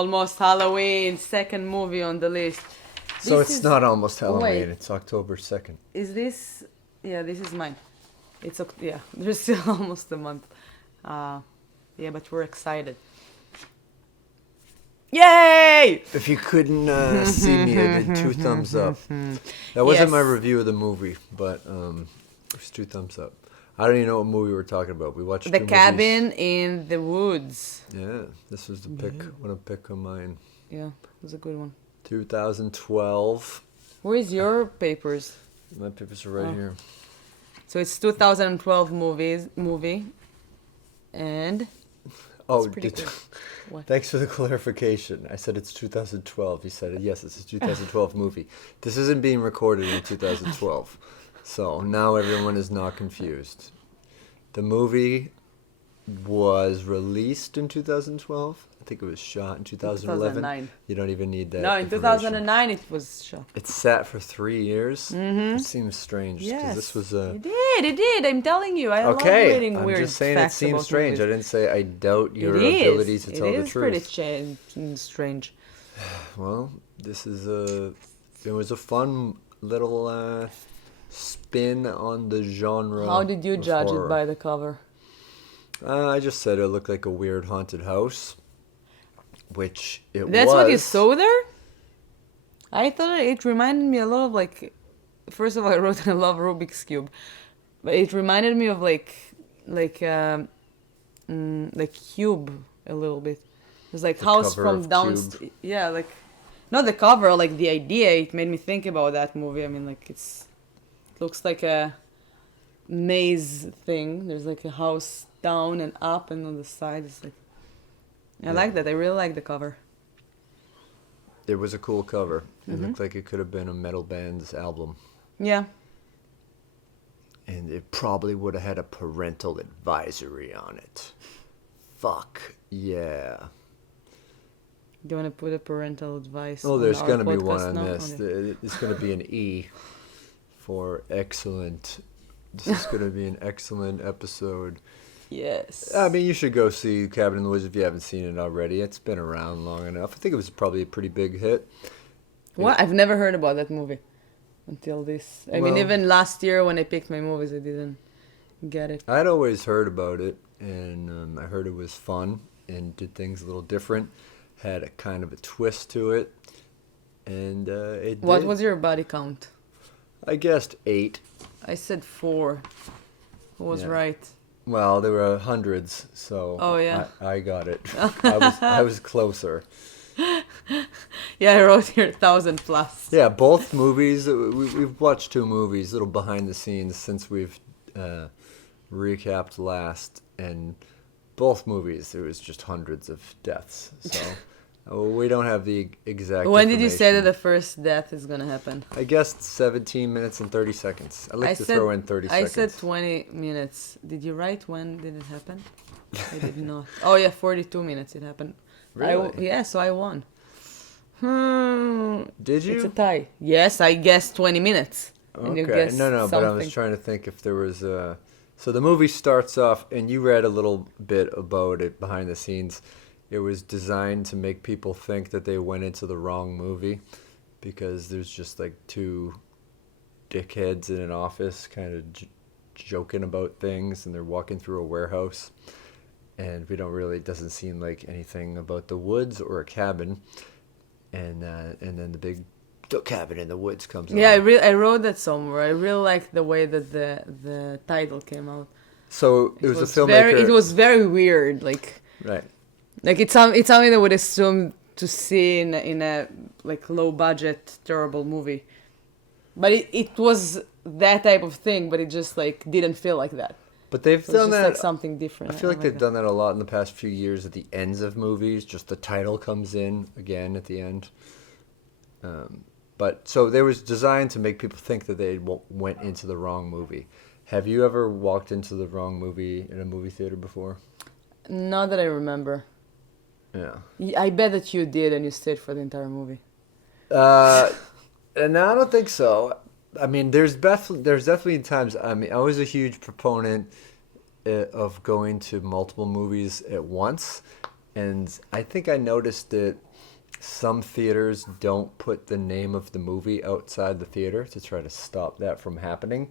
almost Halloween. Second movie on the list. So This it's is- not almost Halloween. wait. It's October 2nd. Is this? Yeah, this is mine. Yeah. There's still almost a month. Yeah, but we're excited. Yay! If you couldn't see me, I did 2 thumbs up. That wasn't my Yes. review of the movie, but it's 2 thumbs up. I don't even know what movie we're talking about. We watched The 2 Cabin movies. in the Woods. Yeah, this was the pick. One of pick of mine. Yeah, it was a good one. 2012. Where's your papers? My papers are right Oh. here. So it's 2012 movie, and Oh, pretty cool. What? Thanks for the clarification. I said it's 2012. He said, yes, it's a 2012 movie. This isn't being recorded in 2012. So now everyone is not confused. The movie was released in 2012. I think it was shot in 2011. 2009. You don't even need that. No, in information. 2009 it was shot. It sat for 3 years. Mm-hmm. It seems strange because Yes, this was it did. I'm telling you, I love okay. reading I'm weird just saying it facts seems about strange. movies. I didn't say I doubt your It is. ability to tell It the is truth. pretty strange. Well, this is it was a fun little spin on the genre. How did you of judge horror. it by the cover? I just said it looked like a weird haunted house, which it was. That's what you saw there? I thought it reminded me a lot of like. First of all, I wrote I love Rubik's Cube, but it reminded me of like Cube a little bit. It was like The house cover from of downstairs. Cube. Yeah, like not the cover, like the idea. It made me think about that movie. I mean, like it looks like a maze thing. There's like a house down and up, and on the side it's like. I like that. I really like the cover. It was a cool cover. It Mm-hmm. looked like it could have been a metal band's album. Yeah. And it probably would have had a parental advisory on it. Fuck yeah. Do you want to put a parental advice? Oh, on there's our going to be one podcast on now? this. Okay. It's going to be an E for excellent. This is going to be an excellent episode. Yes. I mean, you should go see Cabin in the Woods if you haven't seen it already. It's been around long enough. I think it was probably a pretty big hit. What? I've never heard about that movie until this. I mean, Well- even last year when I picked my movies, I didn't get it. I'd always heard about it, and I heard it was fun and did things a little different. Had a kind of a twist to it, and it What did. was your body count? I guessed 8. I said 4. Who was Yeah. right? Well, there were hundreds, so Oh, yeah. I got it. I was closer. Yeah, I wrote here 1,000 plus. Yeah, both movies. We've watched 2 movies, little behind the scenes since we've recapped last, and both movies there was just hundreds of deaths. So we don't have the exact. When did you say that information. the first death is gonna happen? I guessed 17 minutes and 30 seconds. I like to throw in 30 I seconds. said 20 minutes. Did you write when did it happen? I did not. Oh yeah, 42 minutes it happened. Really? Yeah, so I won. Did you? It's a tie. Yes, I guessed 20 minutes. And you Okay. guessed No, but I was something. trying to think if there was So the movie starts off, and you read a little bit about it behind the scenes. It was designed to make people think that they went into the wrong movie because there's just like 2 dickheads in an office kind of joking about things, and they're walking through a warehouse. And we don't really, it doesn't seem like anything about the woods or a cabin. And then the cabin in the woods comes Yeah, on. I wrote that somewhere. I really liked the way that the title came out. So it was a filmmaker. It was very weird. Like Right. it's something I would assume to see in a like low budget terrible movie. But it was that type of thing, but it just like didn't feel like that. But they've It was done just that. like something different. I feel like they've that. done that a lot in the past few years at the ends of movies. Just the title comes in again at the end. But so they was designed to make people think that they went into the wrong movie. Have you ever walked into the wrong movie in a movie theater before? Not that I remember. Yeah. I bet that you did, and you stayed for the entire movie. And I don't think so. I mean, there's definitely times. I mean, I was a huge proponent of going to multiple movies at once, and I think I noticed it some theaters don't put the name of the movie outside the theater to try to stop that from happening.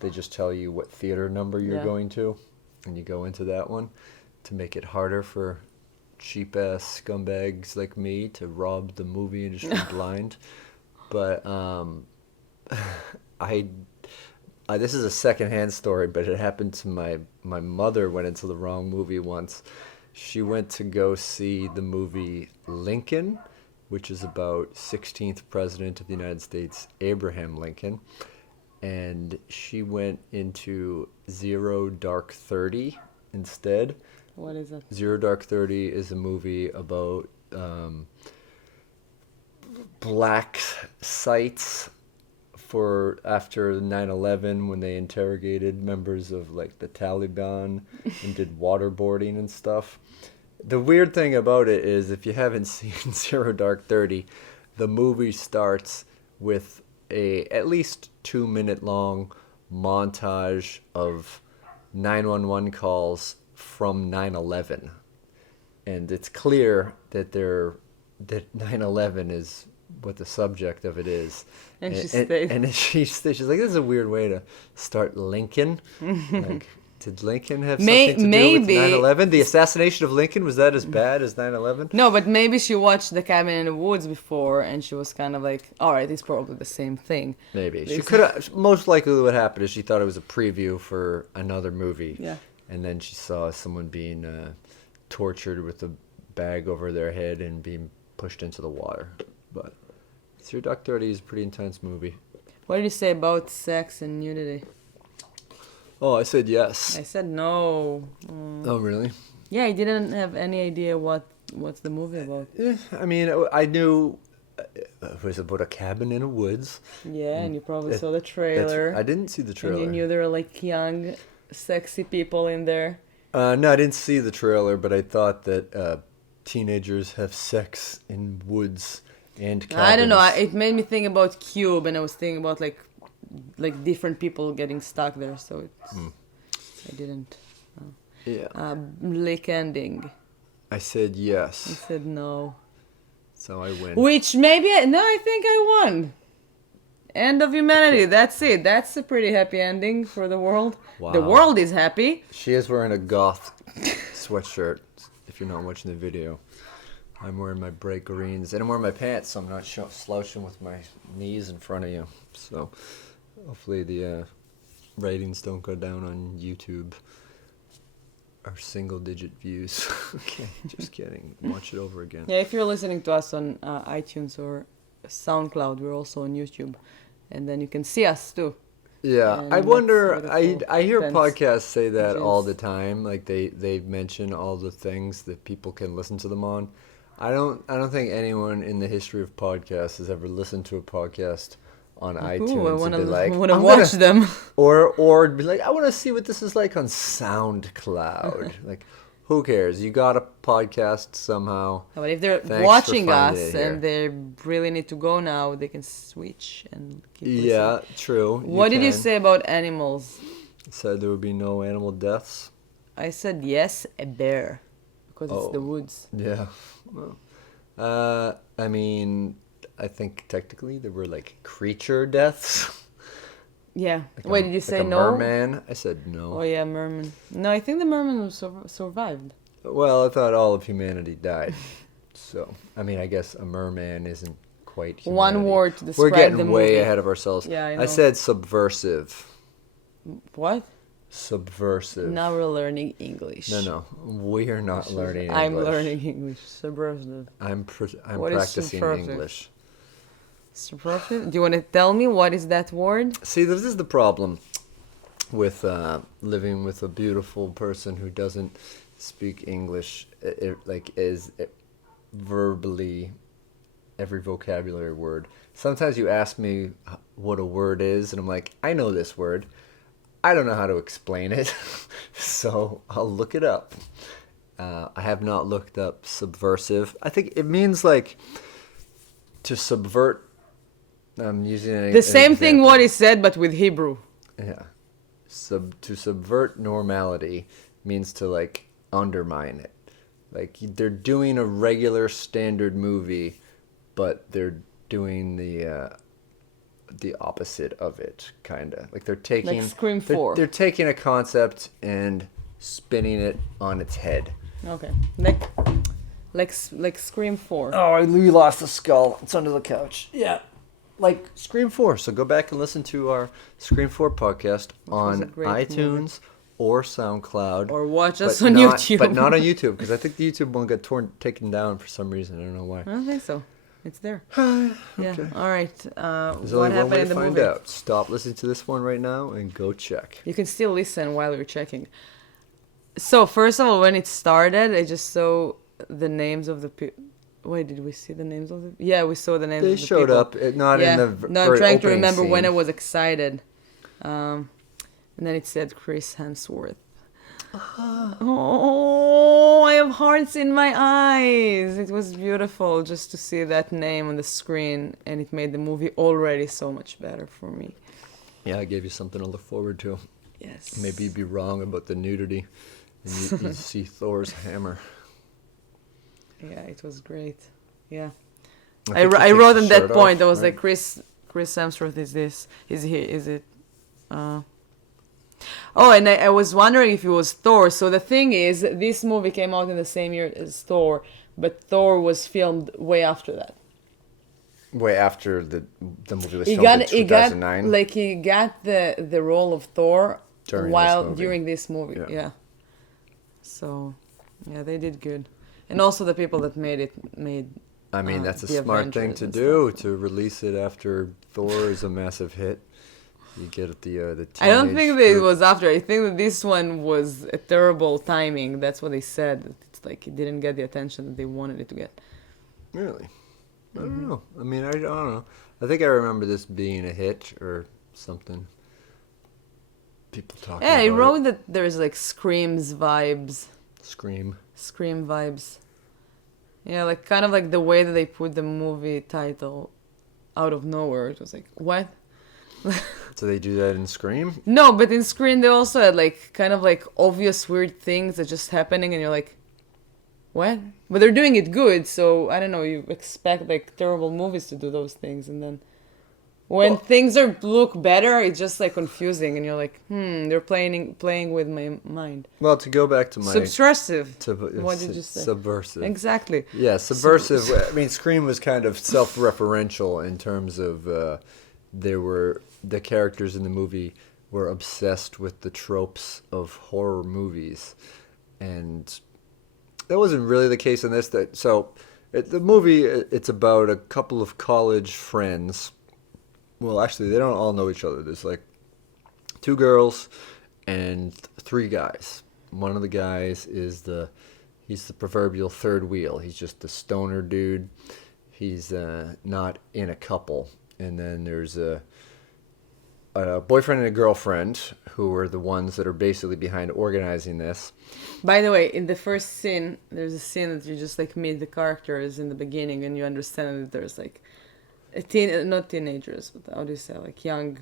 They just tell you what theater number you're going to, and you go into that one to make it harder for cheap ass scumbags like me to rob the movie industry blind. But this is a secondhand story, but it happened to my mother. Went into the wrong movie once. She went to go see the movie Lincoln, which is about 16th President of the United States, Abraham Lincoln. And she went into Zero Dark 30 instead. What is it? Zero Dark 30 is a movie about black sites for after 9/11 when they interrogated members of like the Taliban and did waterboarding and stuff. The weird thing about it is if you haven't seen Zero Dark 30, the movie starts with a at least 2-minute long montage of 911 calls from 9/11. And it's clear that 9/11 is what the subject of it is. And she stayed. And she's like, this is a weird way to start Lincoln. Like, did Lincoln have something to do with 9/11? The assassination of Lincoln, was that as bad as 9/11? No, but maybe she watched The Cabin in the Woods before, and she was kind of like, all right, it's probably the same thing. Maybe. She could have, most likely what happened is she thought it was a preview for another movie. Yeah. And then she saw someone being tortured with a bag over their head and being pushed into the water. But Zero Dark 30 is a pretty intense movie. What did you say about sex and nudity? Oh, I said yes. I said no. Oh, really? Yeah, I didn't have any idea what's the movie about. I mean, I knew it was about a cabin in the woods. Yeah, and you probably saw the trailer. I didn't see the trailer. And you knew there were like young, sexy people in there. No, I didn't see the trailer, but I thought that teenagers have sex in woods and cabins. I don't know. It made me think about Cube, and I was thinking about like different people getting stuck there. So I didn't. Yeah. Lick ending. I said I yes. said no. So I win. Which maybe I think I won. End of humanity. That's it. That's a pretty happy ending for the world. Wow. The world is happy. She is wearing a goth sweatshirt, if you're not watching the video. I'm wearing my bright greens, and I'm wearing my pants, so I'm not slouching with my knees in front of you. So hopefully the ratings don't go down on YouTube. Our single-digit views. Okay, just kidding. Watch it over again. Yeah, if you're listening to us on iTunes or SoundCloud, we're also on YouTube, and then you can see us too. Yeah, And I wonder. that's I hear Depends. podcasts say that Which all is- the time. Like they mention all the things that people can listen to them on. I don't think anyone in the history of podcasts has ever listened to a podcast on iTunes Ooh, I and want been like, to "I'm watch gonna-" them. or be like, I want to see what this is like on SoundCloud. Like, who cares? You got a podcast somehow. But if they're Thanks for watching finding us it here. and they really need to go now, they can switch and keep listening. Yeah, true. What did you can. say about animals? Said there would be no animal deaths. I said yes, a bear, because it's the Oh. woods. Yeah. Well, I mean, I think technically there were like creature deaths. Yeah. Like Wait, a- did you like say a no? Merman? I said no. Oh yeah, merman. No, I think the merman survived. Well, I thought all of humanity died. So, I mean, I guess a merman isn't quite humanity. One word to describe We're getting the way movie. ahead of ourselves. Yeah, I I know. said subversive. What? Subversive. Now we're learning English. No. We are not learning I'm English. learning English. Subversive. I'm What is practicing subversive? English. Subversive? Do you want to tell me what is that word? See, this is the problem with living with a beautiful person who doesn't speak English. Verbally every vocabulary word. Sometimes you ask me what a word is, and I'm like, I know this word. I don't know how to explain it, so I'll look it up. I have not looked up subversive. I think it means like to subvert. I'm using The same thing example. what is said, but with Hebrew. Yeah. To subvert normality means to like undermine it. Like they're doing a regular standard movie, but they're doing the opposite of it, kind of. Like they're taking Like Scream 4. they're taking a concept and spinning it on its head. Okay. Like Scream 4. Oh, we lost the skull. It's under the couch. Yeah. Like Scream 4. So go back and listen to our Scream 4 podcast was a on great iTunes movie. or SoundCloud. Or watch us but on not- YouTube. But not on YouTube, because I think the YouTube one got taken down for some reason. I don't know why. I don't think so. It's there. Okay. Yeah. All right. There's What only one happened way in to the find movie? out. Stop listening to this one right now and go check. You can still listen while you're checking. So first of all, when it started, I just saw the names of the people. Wait, did we see the names of the? Yeah, we saw the names. They of the showed people. up, not in the No, I'm very trying to opening remember when scene. I was excited. And then it said Chris Hemsworth. Oh, I have hearts in my eyes. It was beautiful just to see that name on the screen, and it made the movie already so much better for me. Yeah, I gave you something to look forward to. Yes. Maybe you'd be wrong about the nudity, and you'd see Thor's hammer. Yeah, it was great. Yeah. think I he wrote takes on the that shirt point. off, I was right? like, Chris Hemsworth is this? Is he? Is it? Oh, and I was wondering if it was Thor. So the thing is, this movie came out in the same year as Thor, but Thor was filmed way after that. Way after the movie was He filmed got in 2009. he got the role of Thor During this movie. Yeah. Yeah. So, yeah, they did good, and also the people that made it made. I mean, that's a the smart thing Avengers to and do, stuff. to release it after Thor is a massive hit. You get the teenage I don't think that it group. was after. I think that this one was a terrible timing. That's what they said. It's like it didn't get the attention that they wanted it to get. Really? I Mm-hmm. don't know. I mean, I don't know. I think I remember this being a hit or something. People talking Yeah, I about wrote that there's like Scream vibes. Yeah, like kind of like the way that they put the movie title out of nowhere. It was like, what? Do they do that in Scream? No, but in Scream they also had like kind of like obvious weird things that just happening, and you're like, what? But they're doing it good, so I don't know. You expect like terrible movies to do those things, and then when things look better, it's just like confusing, and you're like, they're playing with my mind. Well, to go back to my... Subversive. What did you say? Subversive. Exactly. Yeah, subversive. I mean, Scream was kind of self-referential in terms of the characters in the movie were obsessed with the tropes of horror movies, and that wasn't really the case in this. The movie, it's about a couple of college friends. Well, actually, they don't all know each other. There's like 2 girls and 3 guys. One of the guys is he's the proverbial third wheel. He's just the stoner dude. He's not in a couple. And then there's a boyfriend and a girlfriend who are the ones that are basically behind organizing this. By the way, in the first scene, there's a scene that you just like meet the characters in the beginning, and you understand that there's like not teenagers, but how do you say, like young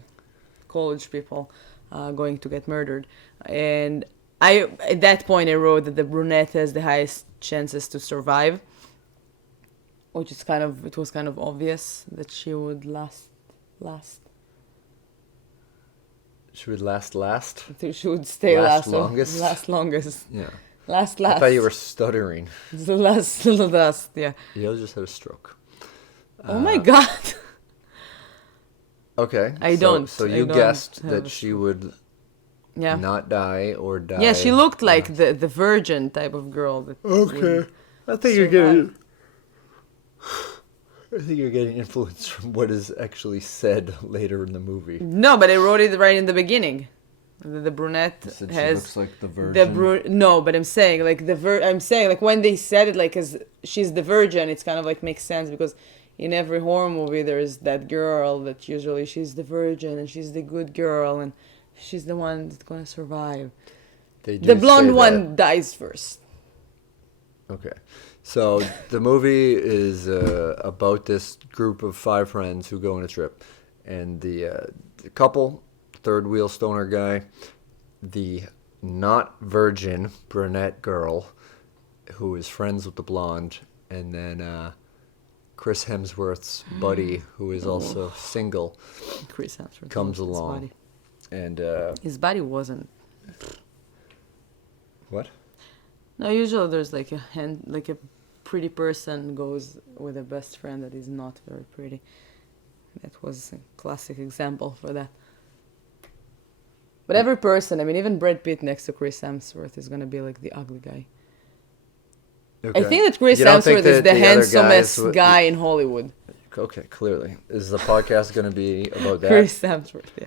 college people going to get murdered. And at that point I wrote that the brunette has the highest chances to survive, which is it was kind of obvious that she would last. She would last? She would stay Last last longest? Last longest. Yeah. Last. I thought you were stuttering. The last, yeah. Yael just had a stroke. Oh my god. Okay. I So you don't guessed have that a she would Yeah. not die or die. Yeah, she looked like the virgin type of girl. That Okay. I think you're getting... I think you're getting influence from what is actually said later in the movie. No, but I wrote it right in the beginning. The brunette Since has she looks like the virgin. No, but I'm saying like I'm saying like when they said it like as she's the virgin, it's kind of like makes sense because in every horror movie there's that girl that usually she's the virgin and she's the good girl and she's the one that's gonna survive. They do The blonde say one dies first. Okay. So the movie is about this group of 5 friends who go on a trip. And the couple, third wheel stoner guy, the not virgin brunette girl, who is friends with the blonde, and then Chris Hemsworth's buddy, who is also single, Chris Hemsworth comes lost his along. body. And His body wasn't. what? No, usually there's like like a pretty person goes with a best friend that is not very pretty. That was a classic example for that. But every person, I mean, even Brad Pitt next to Chris Hemsworth is gonna be like the ugly guy. Okay. I think that Chris You don't think Hemsworth is that the the other handsomest guys guy in Hollywood. Okay, clearly. Is the podcast going to be about that? Chris Hemsworth, yeah.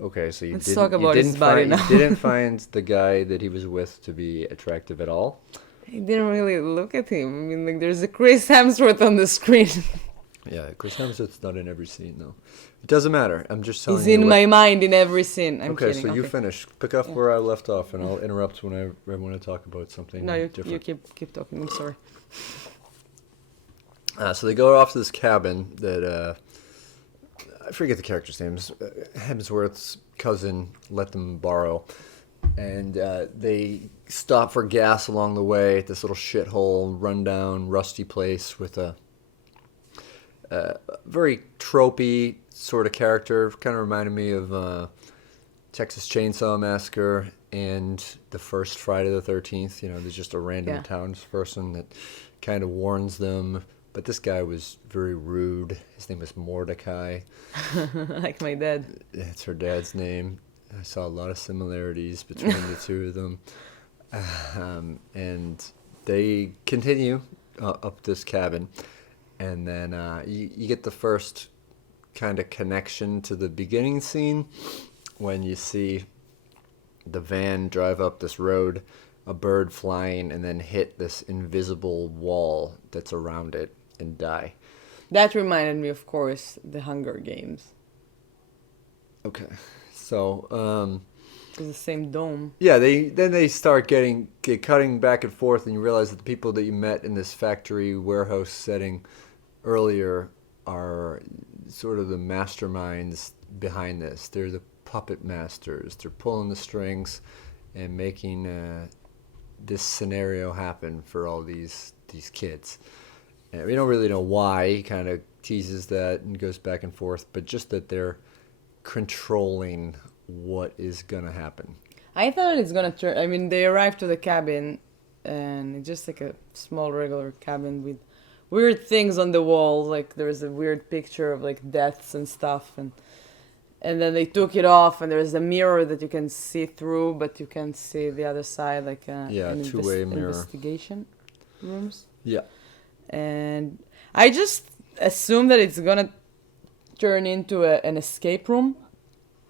Okay, so Let's didn't, talk about you didn't his body find, now. You didn't find the guy that he was with to be attractive at all? I didn't really look at him. I mean, like, there's a Chris Hemsworth on the screen. Yeah, Chris Hemsworth's not in every scene, though. It doesn't matter. I'm just telling He's you. in my mind in every scene. I'm okay, kidding. so you finish. Pick up where I left off, and I'll interrupt when I want to talk about something No, you different. keep talking. I'm sorry. So they go off to this cabin that I forget the character's names. Hemsworth's cousin let them borrow, and they stop for gas along the way at this little shithole, rundown, rusty place with a very tropey sort of character. Kind of reminded me of Texas Chainsaw Massacre and the first Friday the 13th. You know, there's just a random townsperson that kind of warns them. But this guy was very rude. His name was Mordecai. Like my dad. That's her dad's name. I saw a lot of similarities between the two of them. And they continue up this cabin. And then you get the first kind of connection to the beginning scene when you see the van drive up this road, a bird flying, and then hit this invisible wall that's around it and die. That reminded me, of course, the Hunger Games. Okay, so It was the same dome. yeah, they start cutting back and forth, and you realize that the people that you met in this factory warehouse setting earlier are sort of the masterminds behind this. They're the puppet masters. They're pulling the strings and making this scenario happen for all these kids. And we don't really know why. He kind of teases that and goes back and forth, but just that they're controlling what is going to happen. I thought it's gonna turn. I mean, they arrived to the cabin, and it's just like a small regular cabin with weird things on the walls. Like there's a weird picture of like deaths and stuff, and then they took it off, and there's a mirror that you can see through, but you can't see the other side, like two-way mirror. Investigation rooms. Yeah. And I just assume that it's gonna turn into an escape room,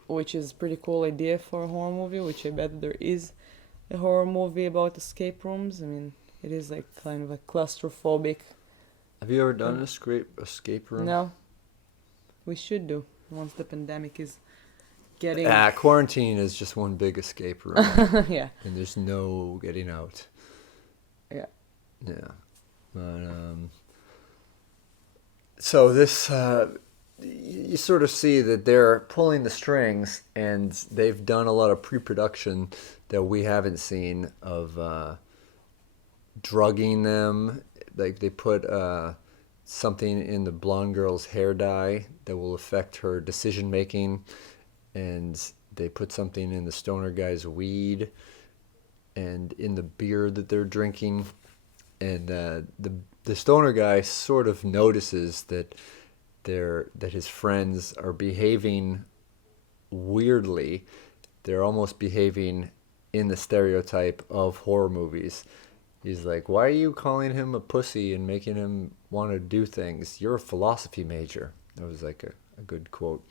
which is a pretty cool idea for a horror movie, which I bet there is a horror movie about escape rooms. I mean, it is like kind of a claustrophobic. Have you ever done an escape room? No. We should do once the pandemic is getting... Quarantine is just one big escape room. Yeah. And there's no getting out. Yeah. Yeah. But, so this, you sort of see that they're pulling the strings, and they've done a lot of pre-production that we haven't seen of drugging them. Like they put something in the blonde girl's hair dye that will affect her decision making, and they put something in the stoner guy's weed and in the beer that they're drinking. And the stoner guy sort of notices that his friends are behaving weirdly. They're almost behaving in the stereotype of horror movies. He's like, "Why are you calling him a pussy and making him want to do things? You're a philosophy major." That was like a good quote.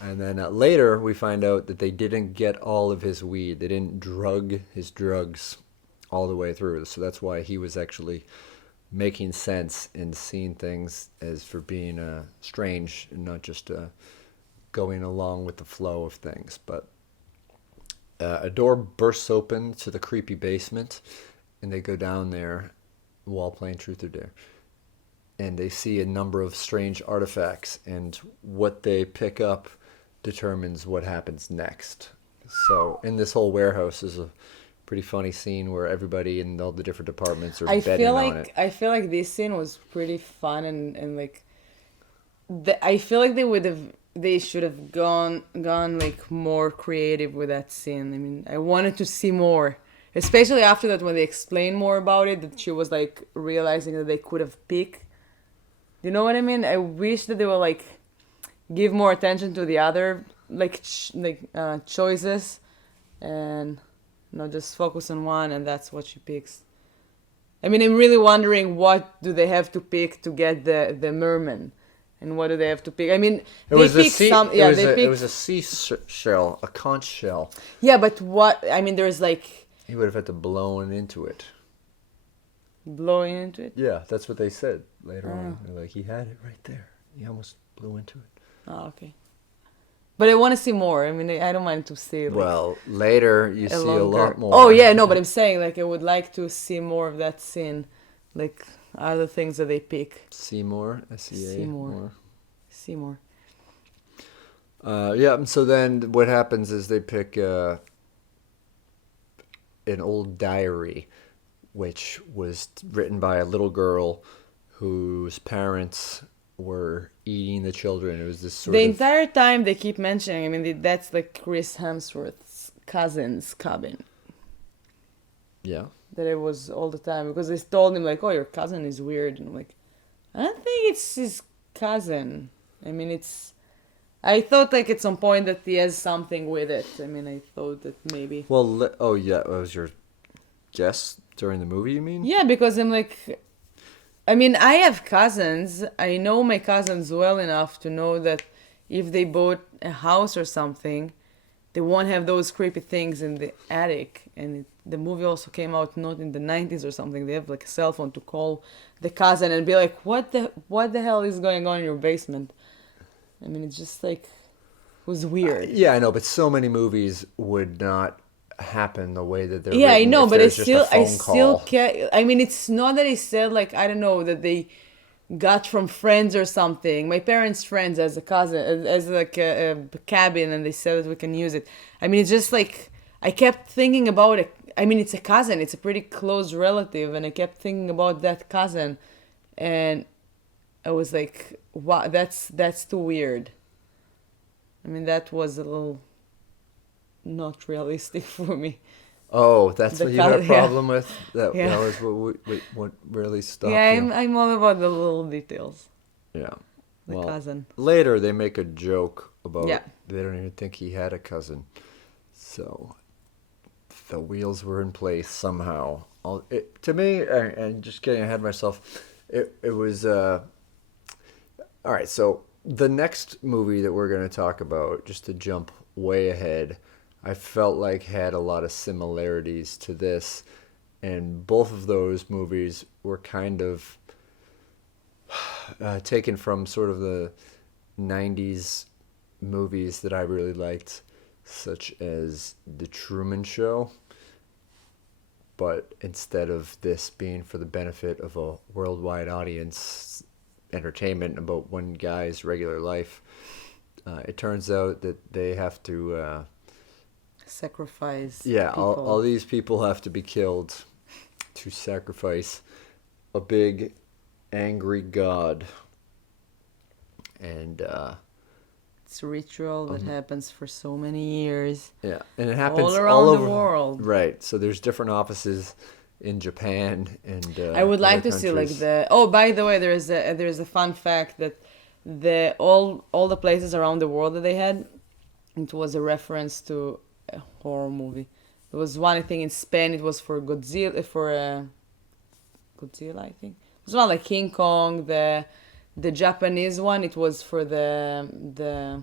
And then later we find out that they didn't get all of his weed. They didn't drug his drugs all the way through. So that's why he was actually making sense and seeing things as for being strange and not just going along with the flow of things. But a door bursts open to the creepy basement, and they go down there while playing Truth or Dare. And they see a number of strange artifacts, and what they pick up determines what happens next. So in this whole warehouse is a pretty funny scene where everybody in all the different departments are I betting feel on it. like I feel like this scene was pretty fun and like I feel like they should have gone like more creative with that scene. I mean, I wanted to see more, especially after that when they explained more about it. That she was like realizing that they could have picked. You know what I mean? I wish that they would like give more attention to the other like choices, and not just focus on one, and that's what she picks. I mean, I'm really wondering what do they have to pick to get the merman, and what do they have to pick? I mean, It they was a pick sea. some. It Yeah, was they a. It pick. was a shell, a conch shell. Yeah, but what? I mean, there's like He would have had to blow into it. blowing into it. Yeah, that's what they said later on. They're like, he had it right there. He almost blew into it. Oh, okay. But I want to see more. I mean, I don't mind to see. Like, Well, later you see a longer. lot more. Oh yeah, no, but I'm saying like I would like to see more of that scene, like other things that they pick. Seymour, S-E-A. Seymour. See more. Yeah, and so then what happens is they pick an old diary, which was written by a little girl whose parents were eating the children. It was this sort The of... entire time they keep mentioning. I mean, that's like Chris Hemsworth's cousin's cabin. Yeah. That it was all the time because they told him like, "Oh, your cousin is weird," and I'm like, I don't think it's his cousin. I mean, it's. I thought like at some point that he has something with it. I mean, I thought that maybe. Well, oh yeah, that was your guess during the movie, you mean? Yeah, because I'm like, I mean, I have cousins. I know my cousins well enough to know that if they bought a house or something, they won't have those creepy things in the attic. And the movie also came out not in the 90s or something. They have like a cell phone to call the cousin and be like, what the hell is going on in your basement? I mean, it's just like, it was weird. Yeah, I know, but so many movies would not happen the way that they're Yeah, I written know, if but there's just a phone still call. can't. I mean, it's not that I said like I don't know that they got from friends or something. My parents' friends as a cousin, as like a cabin, and they said that we can use it. I mean, it's just like I kept thinking about it. I mean, it's a cousin. It's a pretty close relative, and I kept thinking about that cousin, and I was like, wow, that's too weird. I mean, that was a little not realistic for me. Oh, that's The what you had a yeah. problem with? That Yeah. was what really stopped Yeah, you? I'm all about the little details. Yeah. The Well, cousin. later they make a joke about Yeah. they don't even think he had a cousin. So the wheels were in place somehow. To me, and just getting ahead of myself, it was all right. So the next movie that we're going to talk about, just to jump way ahead, I felt like had a lot of similarities to this, and both of those movies were kind of taken from sort of the 90s movies that I really liked, such as The Truman Show. But instead of this being for the benefit of a worldwide audience, entertainment about one guy's regular life, it turns out that they have to... Sacrifice. yeah, People. all these people have to be killed to sacrifice a big angry god. And It's a ritual that happens for so many years. yeah, and it happens All around over the world. Right. So there's different offices in Japan and I would like other to see like countries. the. Oh, by the way, there's a fun fact that all the places around the world that they had, it was a reference to a horror movie. There was one I think in Spain. It was for Godzilla Godzilla, I think. It was not like King Kong. The Japanese one, it was for the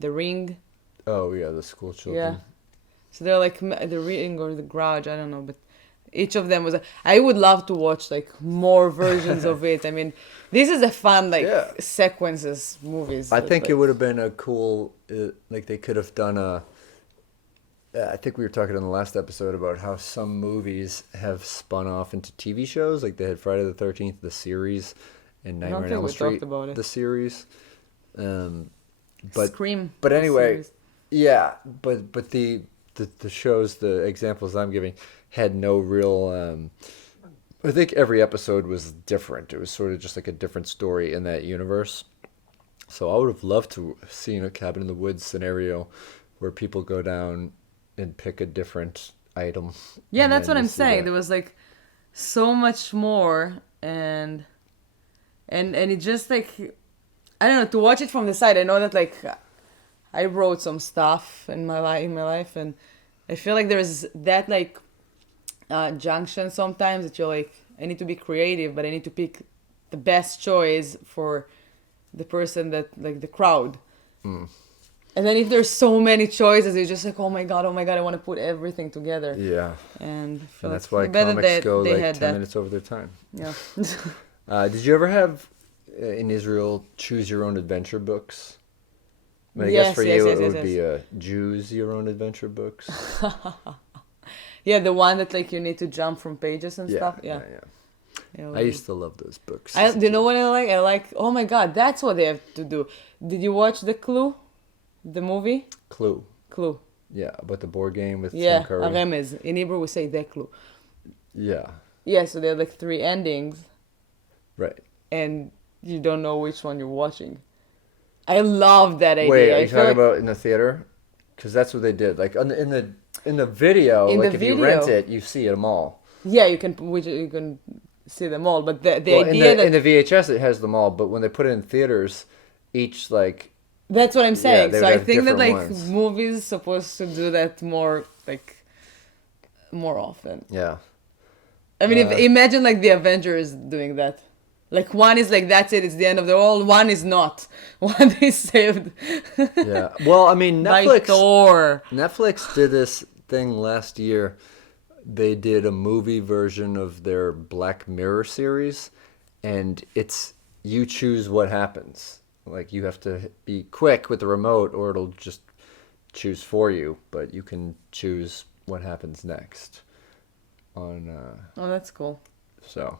Ring. Oh yeah, the school children. Yeah. So they're like the Ring or the Grudge, I don't know, but each of them was. I would love to watch like more versions of it. I mean, this is a fun like Yeah. sequences movies. I that, think it like- would have been a cool, like they could have done a. I think we were talking in the last episode about how some movies have spun off into TV shows. Like they had Friday the 13th, the series, and I don't Nightmare on think Elm we Street, talked about it. the series. But Scream. but anyway, series. yeah. But the the shows, the examples I'm giving, had no real. I think every episode was different. It was sort of just like a different story in that universe. So I would have loved to have seen a cabin in the woods scenario where people go down and pick a different item. Yeah, And that's then what you I'm see saying. that. There was like so much more, and it just like, I don't know, to watch it from the side. I know that like I wrote some stuff in my life, and I feel like there's that like junction sometimes that you're like, I need to be creative, but I need to pick the best choice for the person that like the crowd. Mm. And then if there's so many choices, it's just like, oh my god, I want to put everything together. Yeah. And I feel And that's like why better comics that go they like had 10 that. minutes over their time. Yeah. Did you ever have in Israel choose your own adventure books? I mean, I Yes, guess for yes, you yes, it yes, would be Jews your own adventure books. Yeah, the one that like you need to jump from pages and stuff. Yeah. Yeah, I used to love those books. do you know what I like? I like, oh my god, that's what they have to do. Did you watch The Clue? The movie? Clue. Clue. Yeah, about the board game with Yeah, Tim Curry. Aremez. In Hebrew we say The Clue. Yeah, Yeah, so there are like 3 endings right. and you don't know which one you're watching. I love that idea. Wait, are I you feel talking like about in the theater? Because that's what they did. Like in the video, In like the if you rent video. it, you see them all. Yeah, you can see them all, but the Well, idea that in the VHS, it has them all, but when they put it in theaters, each like that's what I'm saying. they So would I have think that different like ones. movies supposed to do that more like more often. Yeah. I mean, if imagine like the Avengers doing that. Like one is like that's it, it's the end of the world. One is not. One is saved. Yeah. Well, I mean, By Netflix Thor. Netflix did this thing last year. They did a movie version of their Black Mirror series, and it's you choose what happens. Like you have to be quick with the remote, or it'll just choose for you. But you can choose what happens next. Oh, that's cool. So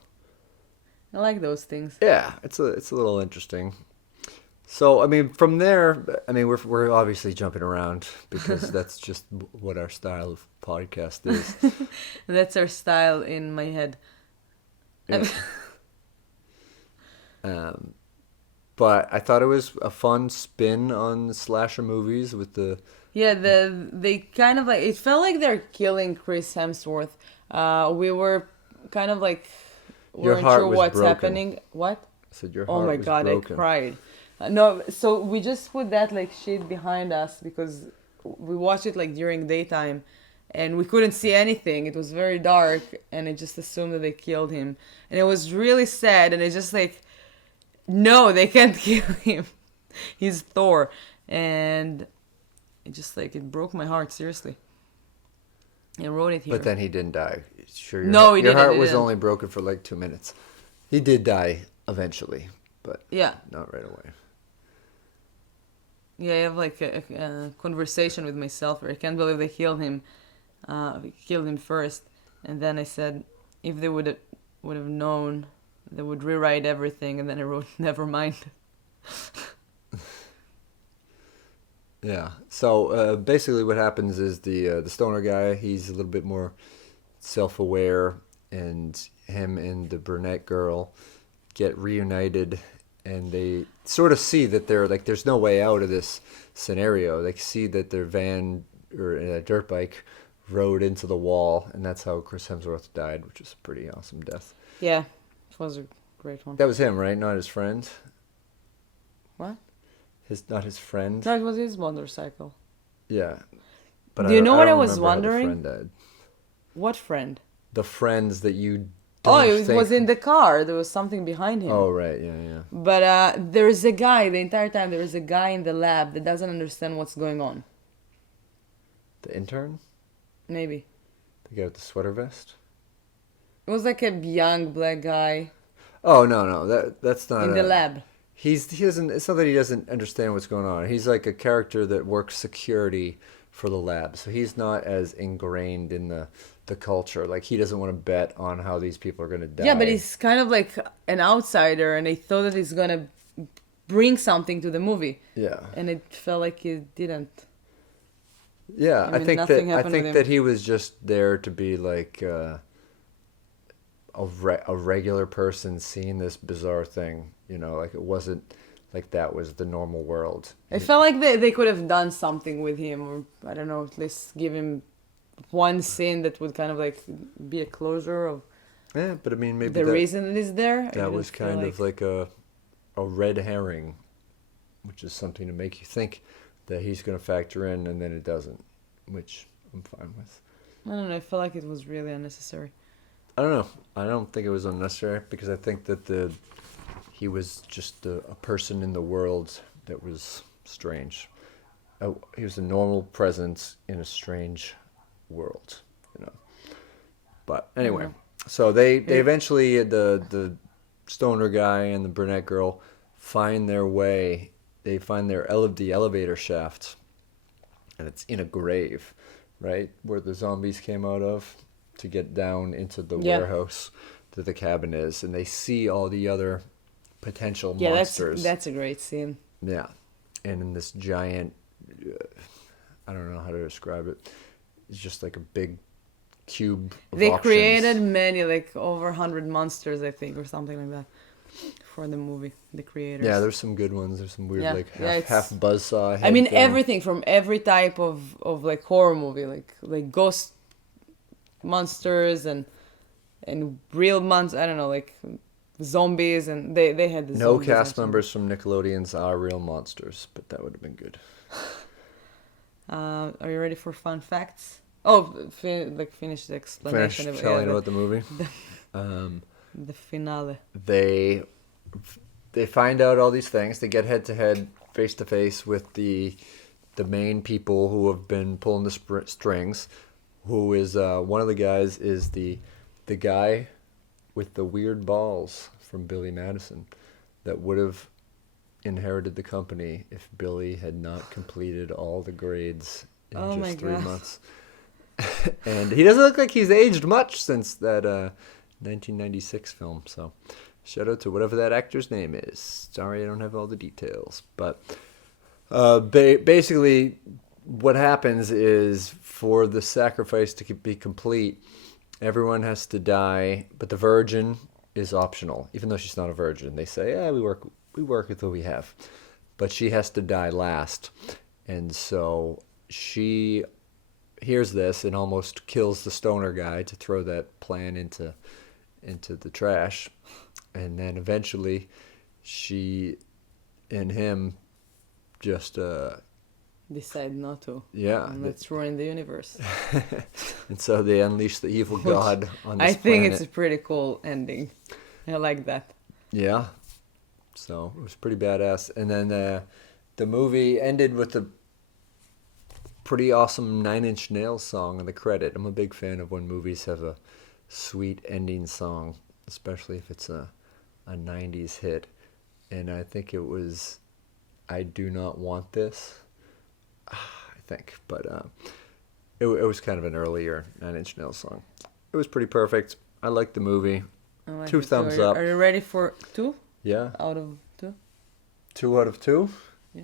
I like those things. yeah, it's a little interesting. So I mean, from there, I mean, we're obviously jumping around because that's just what our style of podcast is. That's our style in my head. Yeah. But I thought it was a fun spin on slasher movies with the Yeah, they kind of like it felt like they're killing Chris Hemsworth. We were kind of like Your weren't heart sure was what's broken. happening. What? I said your Oh heart my was god, broken. I cried. No, so we just put that like shit behind us because we watched it like during daytime and we couldn't see anything. It was very dark and I just assumed that they killed him. And it was really sad and it's just like, no, they can't kill him. He's Thor. And it just like, it broke my heart, seriously. I wrote it here. But then he didn't die. Sure, No, he your didn't, heart he was didn't. only broken for like 2 minutes. He did die eventually, but Yeah. not right away. Yeah, I have like a conversation with myself where I can't believe they killed him. Killed him first, and then I said, if they would have known, they would rewrite everything. And then I wrote, never mind. Yeah. So basically, what happens is the stoner guy. He's a little bit more self-aware, and him and the brunette girl get reunited, and they sort of see that they're like there's no way out of this scenario. They see that their van or a dirt bike rode into the wall, and that's how Chris Hemsworth died, which is a pretty awesome death. Yeah, it was a great one. That was him, right? Not his friend. What? Not his friend. No, it was his motorcycle. Yeah. But Do you know what I don't was remember how the wondering? friend died. What friend? The friends that you. Oh, don't it think- was in the car. There was something behind him. Oh right, yeah. But there is a guy, the entire time, there is a guy in the lab that doesn't understand what's going on. The intern, Maybe. the guy with the sweater vest. It was like a young black guy Oh no, that's not in the lab. He doesn't. It's not that he doesn't understand what's going on. He's like a character that works security for the lab, so he's not as ingrained in the culture. Like he doesn't want to bet on how these people are going to die. Yeah, but he's kind of like an outsider, and I thought that he's gonna bring something to the movie, Yeah. and it felt like he didn't. Yeah, I mean, nothing happened with him. that he was just there to be like a regular person seeing this bizarre thing. You know, like it wasn't like that was the normal world. I felt like they could have done something with him, or I don't know, at least give him one scene that would kind of like be a closure of Yeah, but I mean, maybe the reason it is there. I that didn't was feel kind of like a red herring, which is something to make you think that he's going to factor in, and then it doesn't, which I'm fine with. I don't know. I felt like it was really unnecessary. I don't know. I don't think it was unnecessary because I think that he was just a person in the world that was strange. He was a normal presence in a strange world, you know. But anyway, so they eventually the stoner guy and the brunette girl find their way. They find the elevator shaft, and it's in a grave, right where the zombies came out of, to get down into the warehouse that the cabin is, and they see all the other potential monsters. That's a great scene. Yeah, and in this giant, I don't know how to describe it. It's just like a big cube of They options. created many, like over 100 monsters, I think, or something like that, for the movie. The creators. Yeah, there's some good ones. There's some weird, like half buzzsaw. I mean, thing. everything from every type of like horror movie, like ghost monsters and real monsters. I don't know, like zombies, and they had the no zombies cast actually. members from Nickelodeon's Are Real Monsters, but that would have been good. Are you ready for fun facts? Oh, finish the explanation. Finish telling about the movie. The finale. They find out all these things. They get head to head, face to face with the main people who have been pulling the strings. Who is one of the guys is the guy with the weird balls from Billy Madison that would have inherited the company if Billy had not completed all the grades in just 3 months. And he doesn't look like he's aged much since that 1996 film. So shout out to whatever that actor's name is. Sorry, I don't have all the details. But basically, what happens is for the sacrifice to be complete, everyone has to die, but the virgin is optional, even though she's not a virgin. They say, yeah, we work with what we have. But she has to die last. And so she hears this and almost kills the stoner guy to throw that plan into the trash. And then eventually she and him just decide not to. Yeah. And let's ruin the universe. And so they unleash the evil god on this I think planet. it's a pretty cool ending. I like that. Yeah. So it was pretty badass. And then the movie ended with a pretty awesome Nine Inch Nails song in the credit. I'm a big fan of when movies have a sweet ending song, especially if it's a 90s hit. And I think it was I Do Not Want This, I think. But it was kind of an earlier Nine Inch Nails song. It was pretty perfect. I liked the movie. Like 2 thumbs up. Are you ready for 2? Yeah. Out of 2? 2 out of 2? Yeah.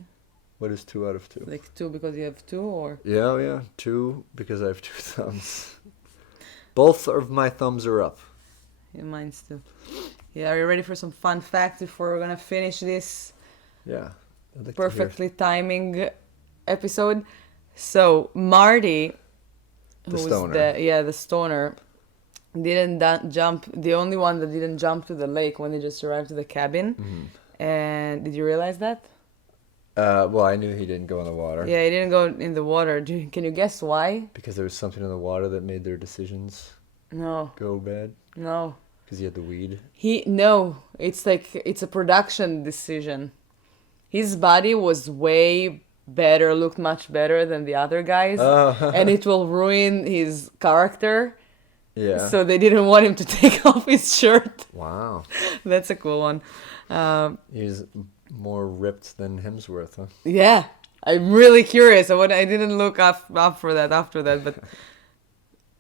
What is 2 out of 2? Like 2 because you have 2, or? Yeah. 2 because I have 2 thumbs. Both of my thumbs are up. Yeah, mine's too. Yeah, are you ready for some fun facts before we're gonna finish this? Yeah. Like perfectly timing episode. So Marty, the stoner. The stoner, didn't jump. The only one that didn't jump to the lake when they just arrived to the cabin. Mm-hmm. And did you realize that? Well, I knew he didn't go in the water. Yeah, he didn't go in the water. Can you guess why? Because there was something in the water that made their decisions go bad? No. Because he had the weed? No. It's like, it's a production decision. His body was way better, looked much better than the other guys. Oh. And it will ruin his character. Yeah. So they didn't want him to take off his shirt. Wow. That's a cool one. He's more ripped than Hemsworth, huh? Yeah. I'm really curious. I didn't look up for that after that, but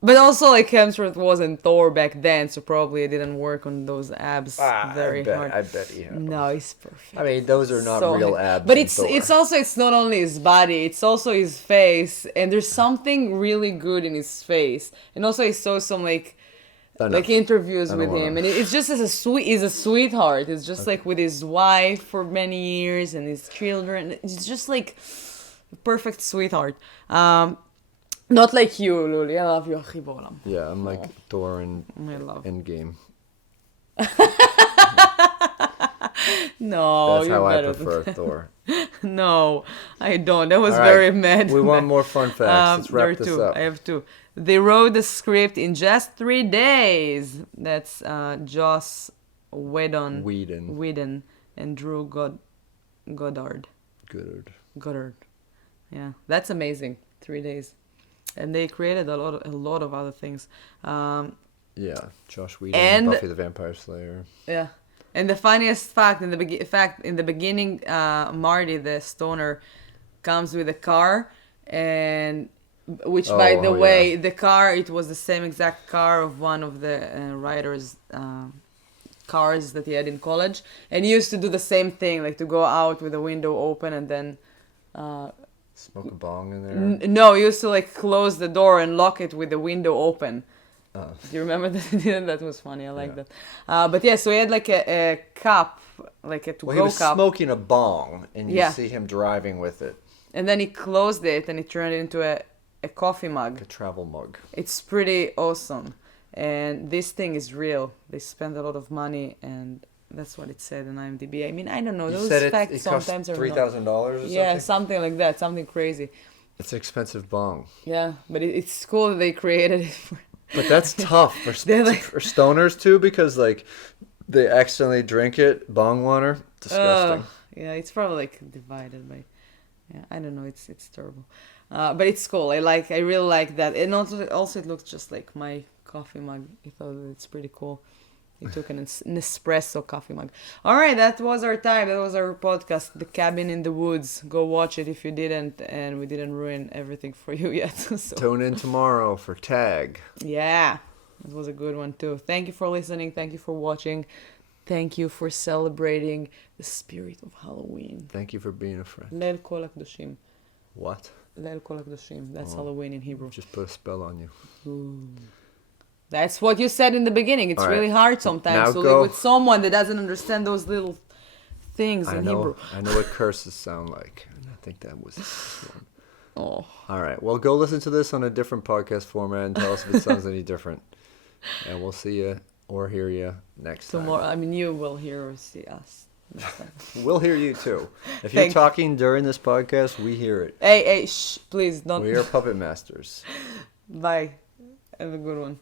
But also, like, Hemsworth wasn't Thor back then, so probably it didn't work on those abs very hard. I bet he had. No, he's perfect. I mean, those are not So real hard. abs. But in it's Thor. it's not only his body, it's also his face, and there's something really good in his face. And also, I saw some like interviews with him, and it's just he's a sweetheart. It's just like with his wife for many years and his children. It's just like a perfect sweetheart. Not like you, Luli. I love you, הכי בעולם. Yeah, I'm like Thor in I love. Endgame. No, That's you're how I better prefer than Thor. No, I don't. That was All right, very mad. We want more fun facts. Let's there are wrap this two. up. I have two. They wrote the script in just 3 days. That's Joss Whedon and Drew Goddard. Goddard. Yeah, that's amazing. 3 days, and they created a lot of other things. Yeah, Josh Whedon, and Buffy the Vampire Slayer. Yeah, and the funniest fact in the beginning, Marty the stoner comes with a car, and which by the way, the car, it was the same exact car of one of the writers' cars that he had in college, and he used to do the same thing, like to go out with the window open and then smoke a bong in there. No, he used to like close the door and lock it with the window open. Do you remember that? That was funny. I like that. But yeah, so he had like a cup, like a to-go cup. He was smoking a bong, and you see him driving with it. And then he closed it, and he turned it into a coffee mug. Like a travel mug. It's pretty awesome. And this thing is real. They spend a lot of money, and that's what it said on IMDb. I mean, I don't know. Those facts it sometimes cost are $3,000 or something? Yeah, something like that. Something crazy. It's an expensive bong. Yeah, but it's cool that they created it for... But that's tough for stoners too, because like they accidentally drink it, bong water. Disgusting. Yeah, it's probably like divided by. Yeah, I don't know. It's terrible, but it's cool. I really like that, and also it looks just like my coffee mug. I thought it's pretty cool. He took an espresso coffee mug. All right, that was our time. That was our podcast, The Cabin in the Woods. Go watch it if you didn't, and we didn't ruin everything for you yet. So. Tune in tomorrow for Tag. Yeah, that was a good one too. Thank you for listening. Thank you for watching. Thank you for celebrating the spirit of Halloween. Thank you for being a friend. Leil Kol HaKadoshim. What? Leil Kol HaKadoshim. That's Halloween in Hebrew. Just put a spell on you. Ooh. That's what you said in the beginning. It's really hard sometimes to live with someone that doesn't understand those little things in Hebrew. I know what curses sound like. And I think that was this one. Oh. All right. Well, go listen to this on a different podcast format and tell us if it sounds any different. And we'll see you or hear you next time. Tomorrow, I mean, you will hear or see us. We'll hear you too. If you're talking during this podcast, we hear it. Hey, shh, please don't. We are puppet masters. Bye. Have a good one.